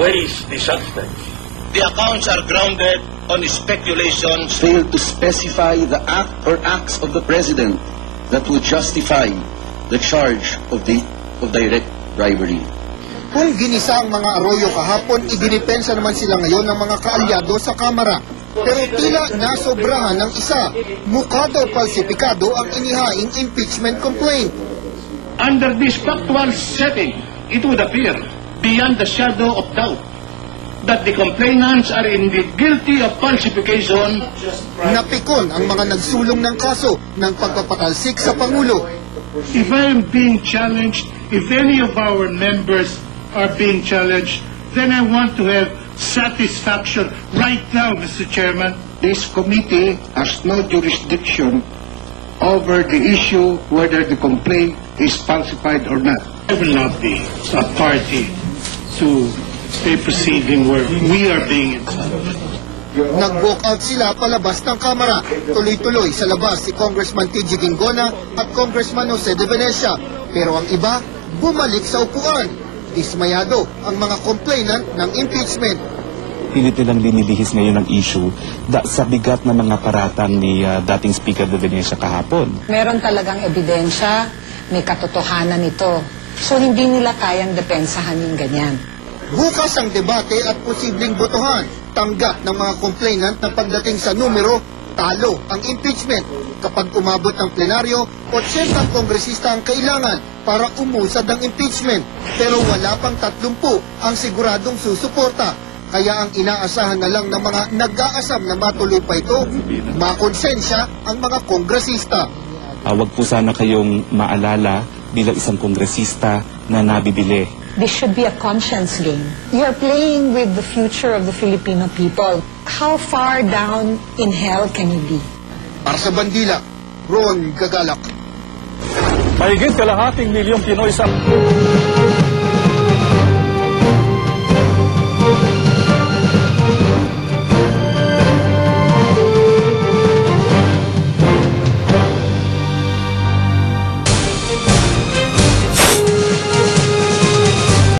Where is the substance? The accounts are grounded on speculations. Failed to specify the act or acts of the President that would justify the charge of direct bribery. Kung ginisa ang mga Arroyo kahapon, idinipensa naman sila ngayon ng mga kaalyado sa Kamara. Pero tila nasobrahan ng isa. Mukha daw falsipikado ang inihaing impeachment complaint. Under this factual setting, it would appear beyond the shadow of doubt that the complainants are indeed guilty of falsification. Napikon ang mga nagsulong ng kaso ng pagpapatalsik sa Pangulo. If I am being challenged, if any of our members are being challenged, then I want to have satisfaction right now, Mr. Chairman. This committee has no jurisdiction over the issue whether the complaint is falsified or not. I will not be a party to a proceeding where we are being insulted. Nag-walk out sila palabas ng Kamara. Tuloy-tuloy sa labas si Congressman T.G. Ginggona at Congressman Jose de Venecia. Pero ang iba, bumalik sa upuan. Dismayado ang mga complainant ng impeachment. Pilit nilang linilihis ngayon ang issue sa bigat na mga paratang ni dating Speaker de Venecia kahapon. Meron talagang ebidensya, may katotohanan ito. So hindi nila kayang depensahan yung ganyan. Bukas ang debate at posibleng botohan. Tanggap ng mga complainant na pagdating sa numero, talo ang impeachment. Kapag umabot ng plenaryo, 80 kongresista ang kailangan para umusad ang impeachment. Pero wala pang 30 ang siguradong susuporta. Kaya ang inaasahan na lang ng mga nag-aasam na matuloy pa ito, makonsensya ang mga kongresista. Huwag po sana kayong maalala bilang isang kongresista na nabibili. This should be a conscience game. You're playing with the future of the Filipino people. How far down in hell can you be? Para sa Bandila, Ron Gagalak. Mahigit kalahating milyong Pinoy sa